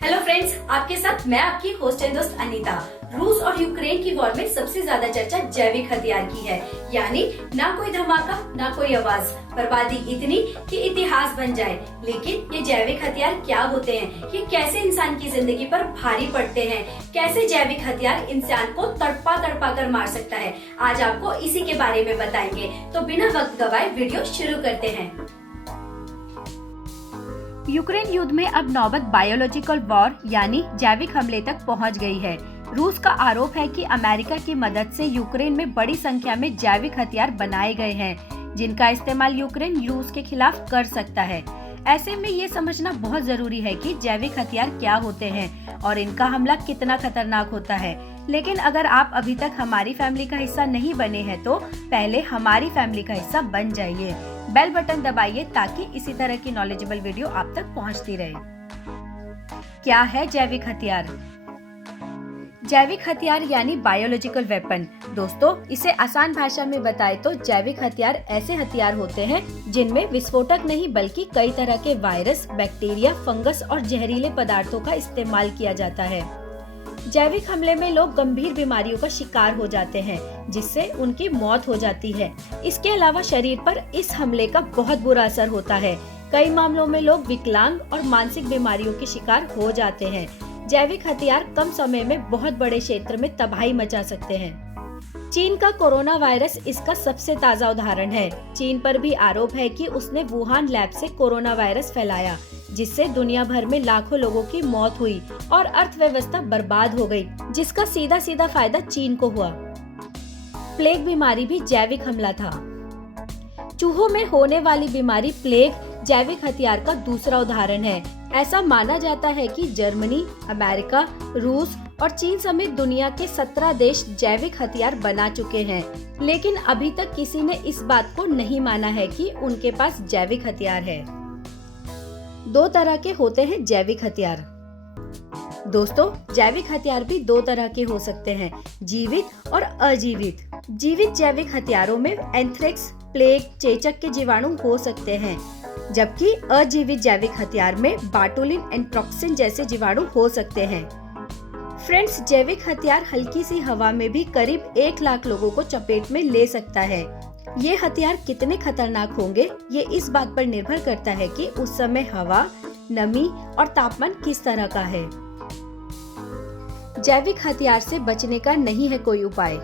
Hello friends, आपके साथ मैं आपकी होस्ट एंड दोस्त अनीता। रूस और यूक्रेन की वॉर में सबसे ज्यादा चर्चा जैविक हथियार की है, यानी ना कोई धमाका ना कोई आवाज, बर्बादी इतनी कि इतिहास बन जाए। लेकिन ये जैविक हथियार क्या होते हैं, ये कैसे इंसान की जिंदगी पर भारी पड़ते हैं, कैसे जैविक हथियार इंसान को तड़पा तड़पा कर मार सकता है, आज आपको इसी के बारे में बताएंगे। तो बिना वक्त गवाए वीडियो शुरू करते हैं। यूक्रेन युद्ध में अब नौबत बायोलॉजिकल वॉर यानी जैविक हमले तक पहुंच गई है। रूस का आरोप है कि अमेरिका की मदद से यूक्रेन में बड़ी संख्या में जैविक हथियार बनाए गए हैं, जिनका इस्तेमाल यूक्रेन रूस के खिलाफ कर सकता है। ऐसे में ये समझना बहुत जरूरी है कि जैविक हथियार क्या होते हैं और इनका हमला कितना खतरनाक होता है। लेकिन अगर आप अभी तक हमारी फैमिली का हिस्सा नहीं बने हैं तो पहले हमारी फैमिली का हिस्सा बन जाइए। बेल बटन दबाइए ताकि इसी तरह की नॉलेजेबल वीडियो आप तक पहुंचती रहे। क्या है जैविक हथियार? जैविक हथियार यानी बायोलॉजिकल वेपन। दोस्तों, इसे आसान भाषा में बताए तो जैविक हथियार ऐसे हथियार होते हैं जिनमें विस्फोटक नहीं बल्कि कई तरह के वायरस, बैक्टीरिया, फंगस और जहरीले पदार्थों का इस्तेमाल किया जाता है। जैविक हमले में लोग गंभीर बीमारियों का शिकार हो जाते हैं, जिससे उनकी मौत हो जाती है। इसके अलावा शरीर पर इस हमले का बहुत बुरा असर होता है। कई मामलों में लोग विकलांग और मानसिक बीमारियों के शिकार हो जाते हैं। जैविक हथियार कम समय में बहुत बड़े क्षेत्र में तबाही मचा सकते हैं। चीन का कोरोना वायरस इसका सबसे ताज़ा उदाहरण है। चीन पर भी आरोप है कि उसने वुहान लैब से कोरोना वायरस फैलाया, जिससे दुनिया भर में लाखों लोगों की मौत हुई और अर्थव्यवस्था बर्बाद हो गई, जिसका सीधा सीधा फायदा चीन को हुआ। प्लेग बीमारी भी जैविक हमला था। चूहों में होने वाली बीमारी प्लेग जैविक हथियार का दूसरा उदाहरण है। ऐसा माना जाता है कि जर्मनी, अमेरिका, रूस और चीन समेत दुनिया के 17 देश जैविक हथियार बना चुके हैं, लेकिन अभी तक किसी ने इस बात को नहीं माना है कि उनके पास जैविक हथियार है। दो तरह के होते हैं जैविक हथियार। दोस्तों, जैविक हथियार भी दो तरह के हो सकते हैं, जीवित और अजीवित। जीवित जैविक हथियारों में एंथ्रेक्स, प्लेग, चेचक के जीवाणु हो सकते हैं, जबकि अजीवित जैविक हथियार में बाटुलिन, एंट्रोक्सिन जैसे जीवाणु हो सकते हैं। फ्रेंड्स, जैविक हथियार हल्की सी हवा में भी करीब 1 लाख लोगों को चपेट में ले सकता है। ये हथियार कितने खतरनाक होंगे, ये इस बात पर निर्भर करता है कि उस समय हवा, नमी और तापमान किस तरह का है। जैविक हथियार से बचने का नहीं है कोई उपाय।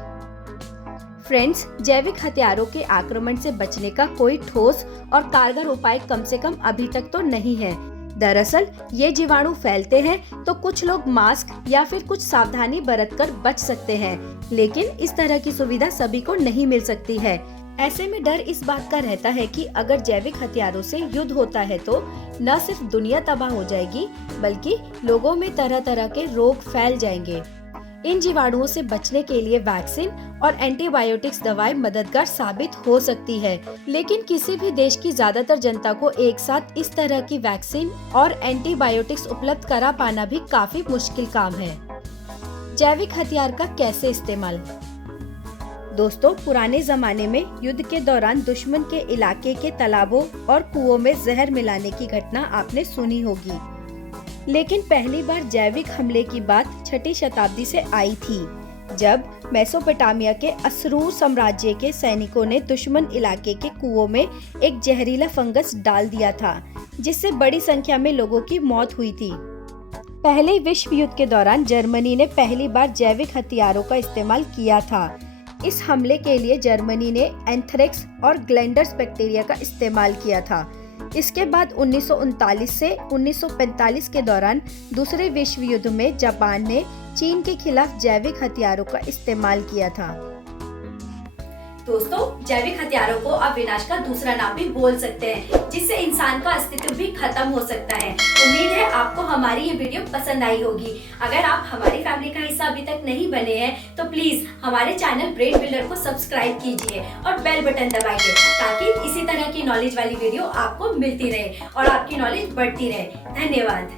फ्रेंड्स, जैविक हथियारों के आक्रमण से बचने का कोई ठोस और कारगर उपाय कम से कम अभी तक तो नहीं है। दरअसल ये जीवाणु फैलते हैं तो कुछ लोग मास्क या फिर कुछ सावधानी बरतकर बच सकते हैं, लेकिन इस तरह की सुविधा सभी को नहीं मिल सकती है। ऐसे में डर इस बात का रहता है कि अगर जैविक हथियारों से युद्ध होता है तो न सिर्फ दुनिया तबाह हो जाएगी, बल्कि लोगों में तरह तरह के रोग फैल जाएंगे। इन जीवाणुओं से बचने के लिए वैक्सीन और एंटीबायोटिक्स दवाएं मददगार साबित हो सकती है, लेकिन किसी भी देश की ज्यादातर जनता को एक साथ इस तरह की वैक्सीन और एंटीबायोटिक्स उपलब्ध करा पाना भी काफी मुश्किल काम है। जैविक हथियार का कैसे इस्तेमाल? दोस्तों, पुराने जमाने में युद्ध के दौरान दुश्मन के इलाके के तालाबों और कुओं में जहर मिलाने की घटना आपने सुनी होगी, लेकिन पहली बार जैविक हमले की बात 6वीं शताब्दी से आई थी, जब मेसोपोटामिया के असुर साम्राज्य के सैनिकों ने दुश्मन इलाके के कुओं में एक जहरीला फंगस डाल दिया था, जिससे बड़ी संख्या में लोगों की मौत हुई थी। पहले विश्व युद्ध के दौरान जर्मनी ने पहली बार जैविक हथियारों का इस्तेमाल किया था। इस हमले के लिए जर्मनी ने एंथ्रेक्स और ग्लैंडर्स बैक्टीरिया का इस्तेमाल किया था। इसके बाद 1939 से 1945 के दौरान दूसरे विश्व युद्ध में जापान ने चीन के खिलाफ जैविक हथियारों का इस्तेमाल किया था। दोस्तों, जैविक हथियारों को आप विनाश का दूसरा नाम भी बोल सकते हैं, जिससे इंसान का अस्तित्व भी खत्म हो सकता है। उम्मीद है आपको हमारी ये वीडियो पसंद आई होगी। अगर आप हमारी फैमिली का हिस्सा अभी तक नहीं बने हैं तो प्लीज हमारे चैनल ब्रेन बिल्डर को सब्सक्राइब कीजिए और बेल बटन दबाइए, ताकि इसी तरह की नॉलेज वाली वीडियो आपको मिलती रहे और आपकी नॉलेज बढ़ती रहे। धन्यवाद।